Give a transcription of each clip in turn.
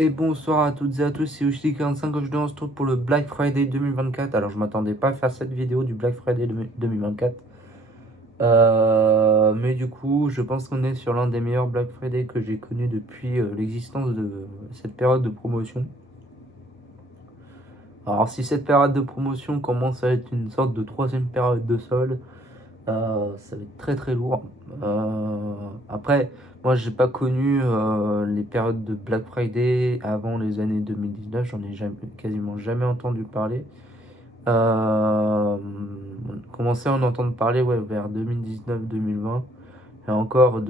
Et bonsoir à toutes et à tous, c'est Ushti45. Aujourd'hui on se retrouve pour le Black Friday 2024. Alors je m'attendais pas à faire cette vidéo du Black Friday 2024. Mais du coup je pense qu'on est sur l'un des meilleurs Black Friday que j'ai connu depuis l'existence de cette période de promotion. Alors si cette période de promotion commence à être une sorte de troisième période de solde, ça va être très très lourd. Après, moi j'ai pas connu les périodes de Black Friday avant les années 2019, j'en ai quasiment jamais entendu parler. Commencé à en entendre parler ouais, vers 2019-2020 et encore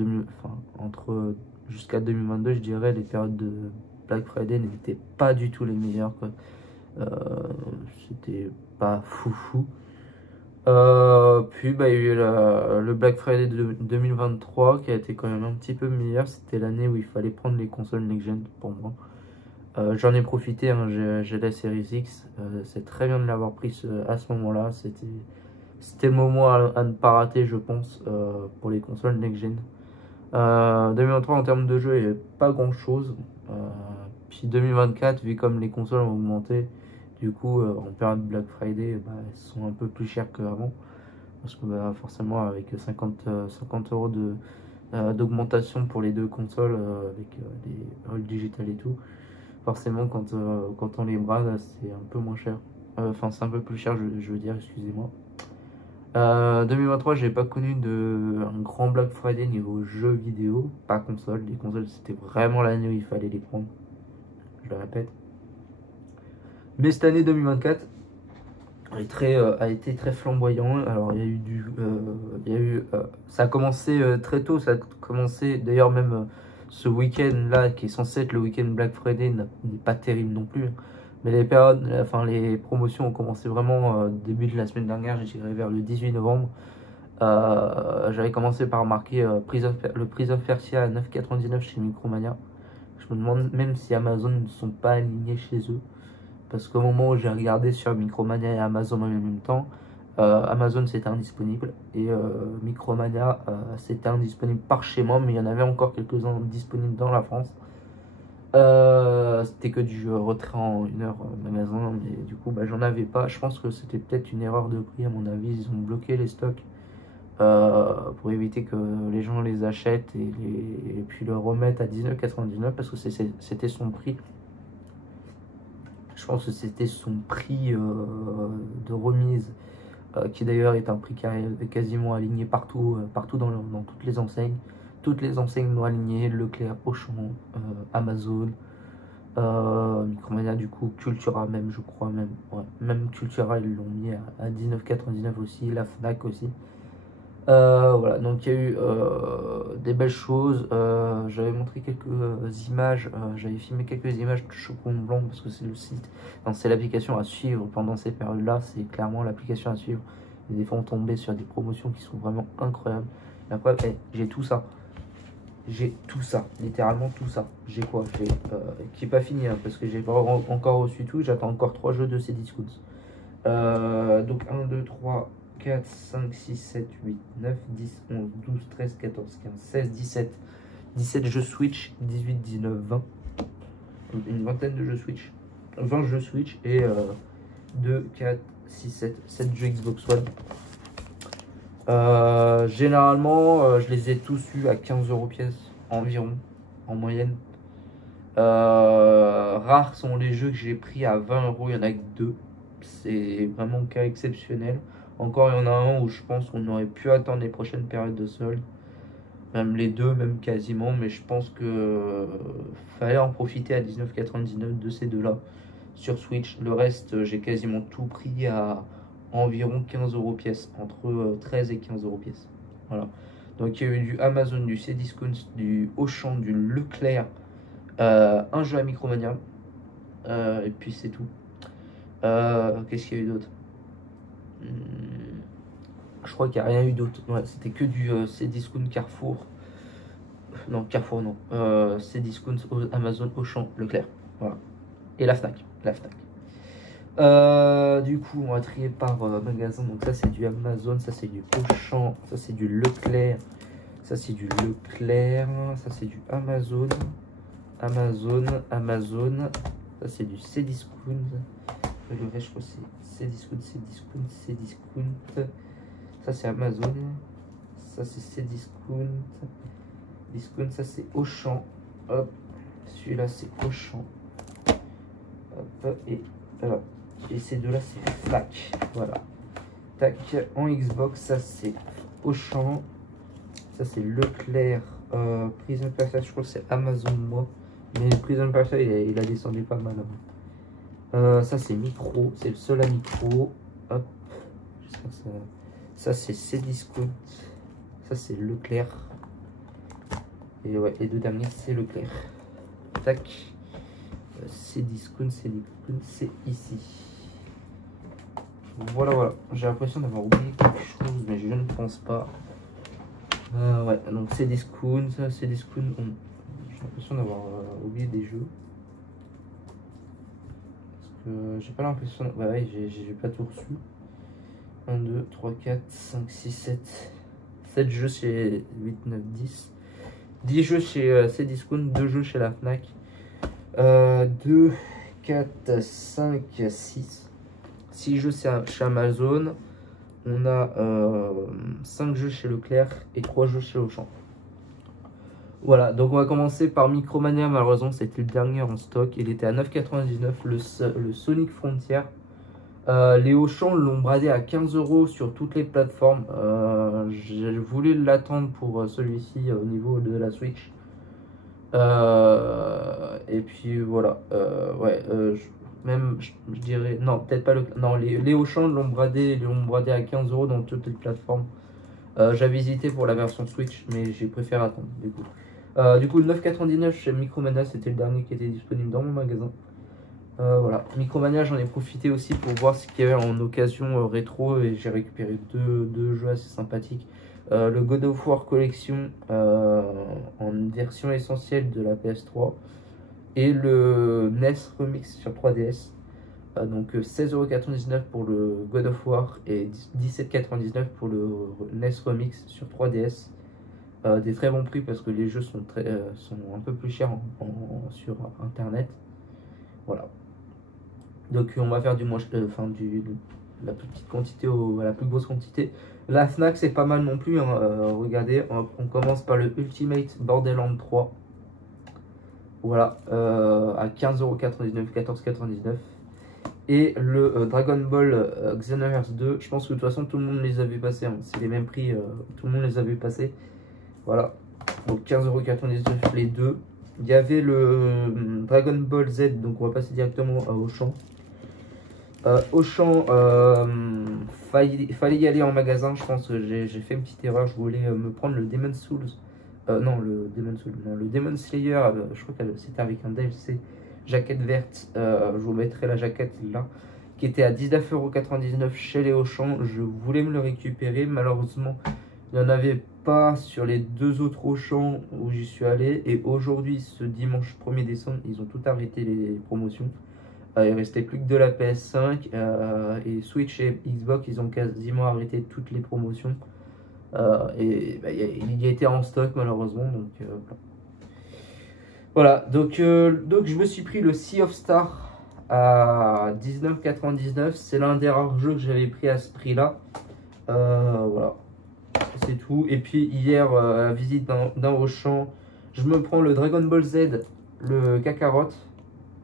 entre jusqu'à 2022, je dirais les périodes de Black Friday n'étaient pas du tout les meilleures quoi. Euh, C'était pas foufou. Puis bah, il y a eu le Black Friday de 2023 qui a été quand même un petit peu meilleur. C'était l'année où il fallait prendre les consoles next-gen pour moi. J'en ai profité, hein, j'ai la Series X. C'est très bien de l'avoir prise à ce moment-là. C'était le moment à ne pas rater, je pense, pour les consoles next-gen. 2023 en termes de jeu, il n'y avait pas grand-chose. Puis 2024, vu comme les consoles ont augmenté, du coup, en période Black Friday, bah, elles sont un peu plus chères qu'avant. Parce que bah, forcément, avec 50 euros d'augmentation pour les deux consoles, avec les rolls digital et tout, forcément, quand on les brade, c'est un peu moins cher. Enfin, c'est un peu plus cher, je veux dire, excusez-moi. 2023, j'ai pas connu un grand Black Friday niveau jeux vidéo, pas console. Les consoles, c'était vraiment l'année où il fallait les prendre. Je le répète. Mais cette année 2024 a été très flamboyant. Alors, ça a commencé très tôt. Ça a commencé, d'ailleurs, même ce week-end-là, qui est censé être le week-end Black Friday, n'est pas terrible non plus. Mais les promotions ont commencé vraiment début de la semaine dernière, je dirais vers le 18 novembre. J'avais commencé par remarquer le Prince of Persia à 9,99 chez Micromania. Je me demande même si Amazon ne sont pas alignés chez eux. Parce qu'au moment où j'ai regardé sur Micromania et Amazon en même temps, Amazon c'était indisponible et Micromania c'était indisponible par chez moi, mais il y en avait encore quelques-uns disponibles dans la France. C'était que du retrait en 1 heure magasin, mais du coup bah, j'en avais pas. Je pense que c'était peut-être une erreur de prix à mon avis, ils ont bloqué les stocks pour éviter que les gens les achètent et puis le remettent à 19,99 parce que c'était son prix. Je pense que c'était son prix de remise, qui d'ailleurs est un prix quasiment aligné partout, partout dans toutes les enseignes. Toutes les enseignes l'ont aligné, Leclerc, Auchan, Amazon, Micromania du coup, Cultura même, je crois même. Ouais, même Cultura, ils l'ont mis à 19,99 aussi, la Fnac aussi. Voilà, donc il y a eu des belles choses. J'avais montré quelques images, j'avais filmé quelques images de Chocolat Blanc parce que c'est le site, c'est l'application à suivre pendant ces périodes-là. C'est clairement l'application à suivre. Et des fois, on tombait sur des promotions qui sont vraiment incroyables. La preuve, j'ai tout ça. J'ai tout ça, littéralement tout ça. J'ai quoi? Qui n'est pas fini hein, parce que j'ai pas encore reçu tout. J'attends encore 3 jeux de ces discounts. Donc 1, 2, 3, 4, 5, 6, 7, 8, 9, 10, 11, 12, 13, 14, 15, 16, 17. 17 jeux Switch, 18, 19, 20. Donc une vingtaine de jeux Switch. 20 jeux Switch et 2, 4, 6, 7 jeux Xbox One. Généralement, je les ai tous eus à 15 euros pièce environ, en moyenne. Rares sont les jeux que j'ai pris à 20 euros, il y en a que 2. C'est vraiment un cas exceptionnel. Encore, il y en a un où je pense qu'on aurait pu attendre les prochaines périodes de solde. Même les deux, même quasiment. Mais je pense que fallait en profiter à 19,99 de ces deux-là sur Switch. Le reste, j'ai quasiment tout pris à environ 15 euros pièce. Entre 13 et 15 euros pièce. Voilà. Donc il y a eu du Amazon, du Cdiscount, du Auchan, du Leclerc. Un jeu à Micromania. Et puis c'est tout. Qu'est-ce qu'il y a eu d'autre? Je crois qu'il n'y a rien eu d'autre. Ouais, c'était que du Cdiscount Carrefour. Non, Carrefour, non. Cdiscount, Amazon, Auchan, Leclerc. Voilà. Et la Fnac. Du coup, on va trier par magasin. Donc, ça, c'est du Amazon. Ça, c'est du Auchan. Ça, c'est du Leclerc. Ça, c'est du Leclerc. Ça, c'est du Amazon. Amazon. Ça c'est du Cdiscount. Le reste je crois c'est Cdiscount. Ça c'est Amazon. Ça c'est Cdiscount. Discount, ça c'est Auchan. Hop. Celui-là c'est Auchan. Hop. Et ces deux là c'est Fnac. Voilà. Tac. En Xbox, ça c'est Auchan. Ça c'est Leclerc. Prison Plaza, je crois que c'est Amazon moi. Mais Prison Plaza il a descendu pas mal. Ça c'est Micro, c'est le seul à Micro. Hop. J'espère que ça c'est Cdiscount. Ça c'est Leclerc. Et ouais, les deux derniers c'est Leclerc. Tac. Cdiscount, c'est ici. Voilà. J'ai l'impression d'avoir oublié quelque chose, mais je ne pense pas. Ouais, donc Cdiscount. J'ai l'impression d'avoir oublié des jeux. Parce que j'ai pas l'impression. Ouais, j'ai pas tout reçu. 1, 2, 3, 4, 5, 6, 7. 7 jeux chez 8, 9, 10. 10 jeux chez Cdiscount, 2 jeux chez la Fnac. 2, 4, 5, 6. 6 jeux chez Amazon. On a 5 jeux chez Leclerc et 3 jeux chez Auchan. Voilà, donc on va commencer par Micromania. Malheureusement, c'était le dernier en stock. Il était à 9,99 le Sonic Frontier. Les Auchan l'ont bradé à 15 € sur toutes les plateformes. Je voulais l'attendre pour celui-ci au niveau de la Switch. Et puis voilà. Ouais, je dirais. Non, peut-être pas le. Non, les Auchan l'ont bradé à 15 € dans toutes les plateformes. J'avais hésité pour la version Switch, mais j'ai préféré attendre. Du coup, 9,99 chez Micromania, c'était le dernier qui était disponible dans mon magasin. Voilà, Micromania, j'en ai profité aussi pour voir ce qu'il y avait en occasion rétro et j'ai récupéré deux jeux assez sympathiques. Le God of War Collection en version essentielle de la PS3 et le NES Remix sur 3DS. Donc 16,99 € pour le God of War et 17,99 € pour le NES Remix sur 3DS. Des très bons prix parce que les jeux sont un peu plus chers sur internet. Voilà. Donc on va faire la plus petite quantité à la plus grosse quantité. La Fnac c'est pas mal non plus. Regardez, on commence par le Ultimate Borderlands 3. Voilà, à 15,99 €, 14,99 €. Et le Dragon Ball Xenoverse 2, je pense que de toute façon tout le monde les a vu passer. Hein. C'est les mêmes prix, tout le monde les a vu passer. Voilà, donc 15,99 € les deux. Il y avait le Dragon Ball Z, donc on va passer directement à Auchan. Auchan, fallait y aller en magasin. Je pense que j'ai fait une petite erreur. Je voulais me prendre le Demon Souls. Le Demon Slayer. Je crois que c'était avec un DLC. Jaquette verte. Je vous mettrai la jaquette là. Qui était à 19,99 € chez les Auchan. Je voulais me le récupérer. Malheureusement, il n'y en avait pas sur les deux autres Auchan où j'y suis allé. Et aujourd'hui, ce dimanche 1er décembre, ils ont tout arrêté les promotions. Il restait plus que de la PS5 et Switch et Xbox, ils ont quasiment arrêté toutes les promotions. Il y a été en stock malheureusement. Donc voilà, donc je me suis pris le Sea of Stars à 19,99 €. C'est l'un des rares jeux que j'avais pris à ce prix-là. Voilà, c'est tout. Et puis hier, à la visite d'un Auchan, je me prends le Dragon Ball Z, le Kakarot.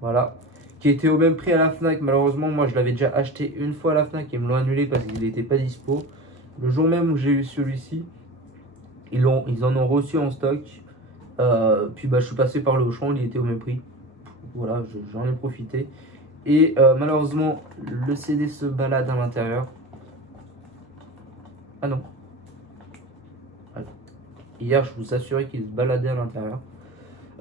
Voilà. Qui était au même prix à la Fnac. Malheureusement, moi je l'avais déjà acheté une fois à la Fnac et ils me l'ont annulé parce qu'il n'était pas dispo. Le jour même où j'ai eu celui-ci, ils en ont reçu en stock. Puis je suis passé par le Auchan, il était au même prix. Voilà, j'en ai profité. Et malheureusement, le CD se balade à l'intérieur. Ah non. Hier, je vous assurais qu'il se baladait à l'intérieur.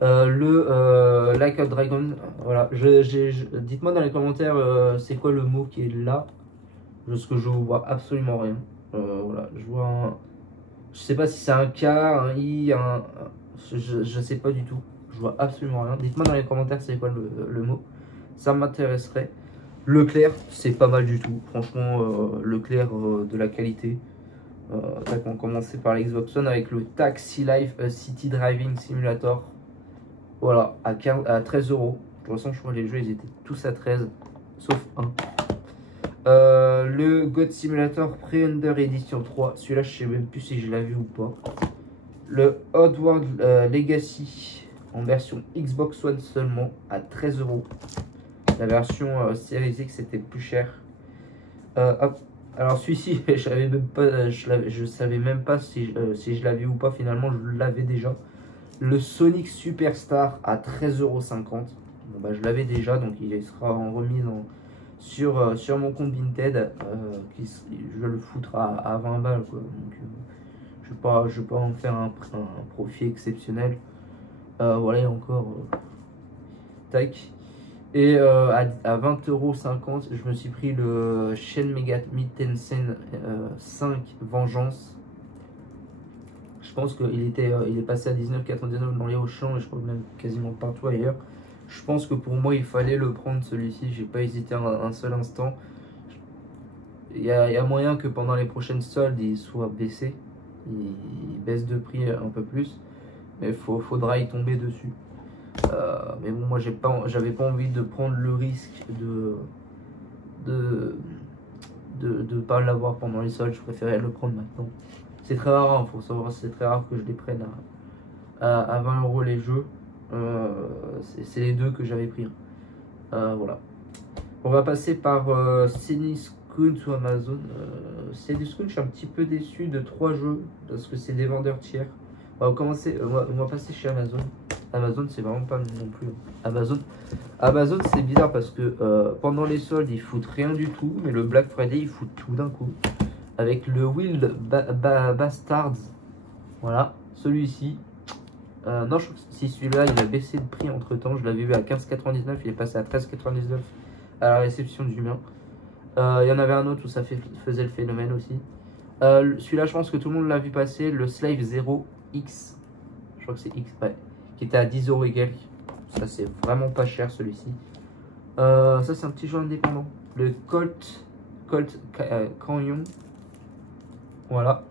Like a Dragon, voilà. Dites-moi dans les commentaires c'est quoi le mot qui est là, parce que je vois absolument rien. Voilà, je vois je sais pas si c'est un K, un I, je sais pas du tout. Je vois absolument rien. Dites-moi dans les commentaires c'est quoi le mot. Ça m'intéresserait. Leclerc, c'est pas mal du tout. Franchement, Leclerc de la qualité. On commençait par l'Xbox One avec le Taxi Life City Driving Simulator. Voilà, à 13 euros. De toute façon, je crois que les jeux, ils étaient tous à 13, sauf un. Le God Simulator Pre-Under Edition 3. Celui-là, je sais même plus si je l'ai vu ou pas. Le Oddworld Legacy en version Xbox One seulement à 13 euros. La version Series X c'était plus cher. Hop. Alors celui-ci, je savais même pas si je l'avais ou pas. Finalement, je l'avais déjà. Le Sonic Superstar à 13,50 €. Bon, bah, je l'avais déjà, donc il sera en remise sur mon compte Vinted. Je vais le foutre à 20 balles, quoi. Donc, je vais pas en faire un profit exceptionnel. Voilà, et encore. Tac. Et à 20,50 €, je me suis pris le Shin Megami Tensei 5 Vengeance. Je pense qu'il il est passé à 19,99 € dans les Auchan et je crois même quasiment partout ailleurs. Je pense que pour moi, il fallait le prendre celui-ci. J'ai pas hésité un seul instant. Il y a moyen que pendant les prochaines soldes, il soit baissé. Il baisse de prix un peu plus. Mais il faudra y tomber dessus. Mais bon, moi, j'avais pas envie de prendre le risque de pas l'avoir pendant les soldes. Je préférais le prendre maintenant. C'est très rare, il faut savoir, c'est très rare que je les prenne à 20 € les jeux. C'est les deux que j'avais pris. Voilà. On va passer par Cdiscount ou Amazon. Cdiscount, je suis un petit peu déçu de 3 jeux parce que c'est des vendeurs tiers. On va passer chez Amazon. Amazon, c'est vraiment pas non plus. Amazon, c'est bizarre parce que pendant les soldes, ils foutent rien du tout, mais le Black Friday, ils foutent tout d'un coup. Avec le Wild Bastards, voilà, celui-ci. Non, je crois que si celui-là, il a baissé de prix entre temps. Je l'avais vu à 15,99, il est passé à 13,99 à la réception du mien. Il y en avait un autre où ça faisait le phénomène aussi. Celui-là, je pense que tout le monde l'a vu passer, le Slave 0X. Je crois que c'est X, ouais. Qui était à 10 € et quelques. Ça, c'est vraiment pas cher celui-ci. Ça, c'est un petit jeu indépendant. Le Colt Canyon. Voilà.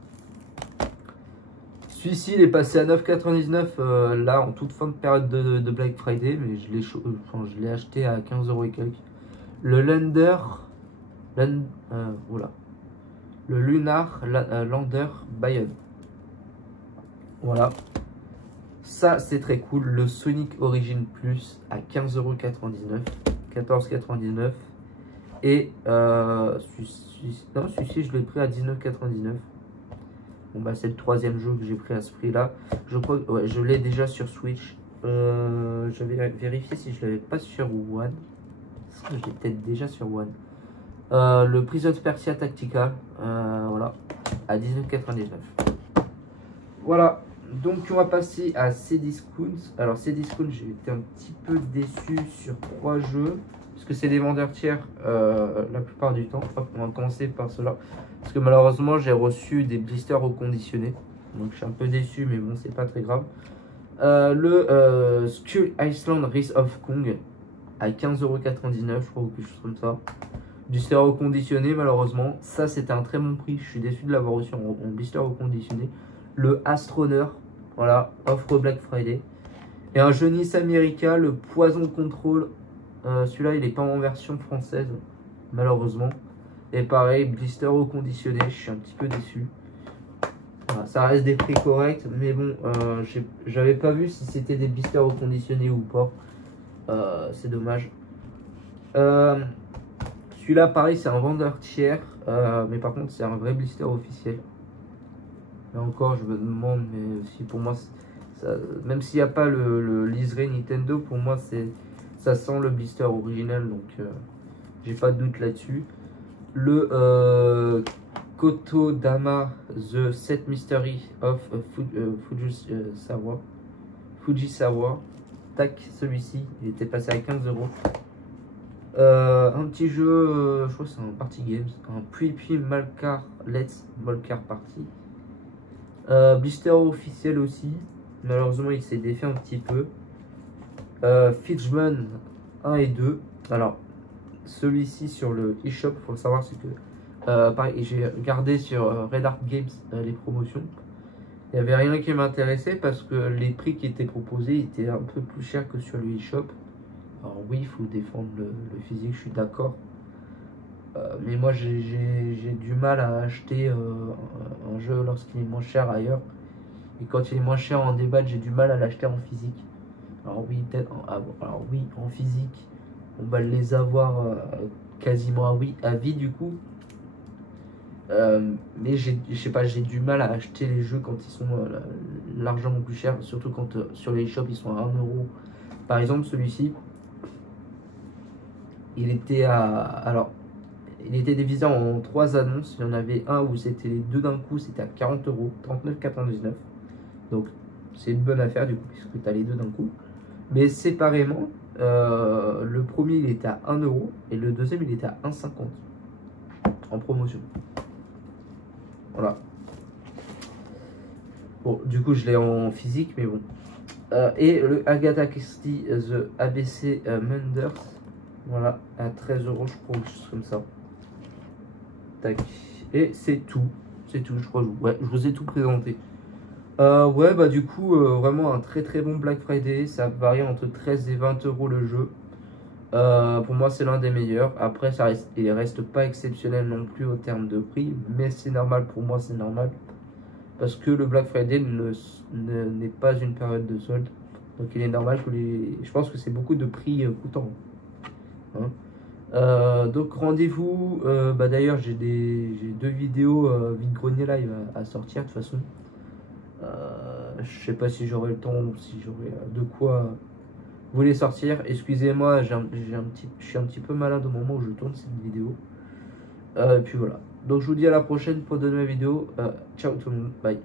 Celui-ci, il est passé à 9,99 là en toute fin de période de Black Friday, mais je l'ai acheté à 15 € et quelques. Le voilà. Le Lunar Lander Bayonne. Voilà. Ça, c'est très cool. Le Sonic Origin Plus à 15,99 €, 14,99 €. Et celui-ci, je l'ai pris à 19,99 €. Bon, bah, c'est le troisième jeu que j'ai pris à ce prix-là. Je crois que ouais, je l'ai déjà sur Switch. J'avais vérifié si je l'avais pas sur One. Je l'ai peut-être déjà sur One. Le Prince of Persia Tactical. Voilà. À 19,99 €. Voilà. Donc, on va passer à Cdiscount. Alors, Cdiscount, j'ai été un petit peu déçu sur 3 jeux. Parce que c'est des vendeurs tiers la plupart du temps. On va commencer par cela. Parce que malheureusement, j'ai reçu des blisters reconditionnés. Donc, je suis un peu déçu, mais bon, c'est pas très grave. Le Skull Island Race of Kong à 15,99 €, je crois, ou quelque chose comme ça. Blister reconditionné, malheureusement. Ça, c'était un très bon prix. Je suis déçu de l'avoir reçu en blister reconditionné. Le Astroner, voilà, offre Black Friday. Et un jeu Nice America, le Poison Control. Celui-là, il est pas en version française, malheureusement. Et pareil, blister reconditionné, je suis un petit peu déçu. Voilà, ça reste des prix corrects, mais bon, j'avais pas vu si c'était des blisters reconditionnés ou pas. C'est dommage. Celui-là, pareil, c'est un vendeur tiers, mais par contre, c'est un vrai blister officiel. Là encore, je me demande, mais si pour moi, même s'il n'y a pas le liseré Nintendo, pour moi, ça sent le blister original, donc j'ai pas de doute là-dessus. Le Kotodama The Set Mystery of Fujisawa. Tac, celui-ci, il était passé à 15 €. Un petit jeu, je crois que c'est un party games, un Puis Malcar Let's Malcar Party. Blister officiel aussi, malheureusement il s'est défait un petit peu. Fitchman 1 et 2. Alors, celui-ci sur le eShop, il faut le savoir, c'est que pareil, j'ai regardé sur Red Art Games les promotions. Il n'y avait rien qui m'intéressait parce que les prix qui étaient proposés étaient un peu plus chers que sur le eShop. Alors oui, il faut défendre le physique, je suis d'accord. Mais moi, j'ai du mal à acheter un jeu lorsqu'il est moins cher ailleurs. Et quand il est moins cher en débat, j'ai du mal à l'acheter en physique. Alors oui, alors oui, en physique, on va les avoir quasiment à vie du coup. Mais je sais pas, j'ai du mal à acheter les jeux quand ils sont largement plus chers, surtout quand sur les shops ils sont à 1€. Par exemple, celui-ci, il était alors, il était divisé en 3 annonces. Il y en avait un où c'était les deux d'un coup, c'était à 40€, 39,99€. Donc c'est une bonne affaire du coup, puisque tu as les deux d'un coup. Mais séparément, le premier il était à 1€ et le deuxième il était à 1,50€ en promotion. Voilà. Bon, du coup, je l'ai en physique, mais bon. Et le Agatha Christie The ABC Murders. Voilà, à 13€, je crois, ou juste comme ça. Tac. Et c'est tout. C'est tout, je crois. Ouais, je vous ai tout présenté. Ouais, bah du coup, vraiment un très très bon Black Friday. Ça varie entre 13 et 20€ le jeu. Pour moi, c'est l'un des meilleurs. Après, il reste pas exceptionnel non plus au terme de prix. Mais c'est normal, pour moi, c'est normal. Parce que le Black Friday n'est pas une période de solde. Donc il est normal que je pense que c'est beaucoup de prix coûtants. Hein. Donc rendez-vous. Bah d'ailleurs j'ai 2 vidéos vide-grenier live à sortir de toute façon. Je sais pas si j'aurai le temps ou si j'aurai de quoi vous les sortir. Excusez-moi, je suis un petit peu malade au moment où je tourne cette vidéo. Et puis voilà. Donc je vous dis à la prochaine pour de nouvelles vidéos. Ciao tout le monde. Bye.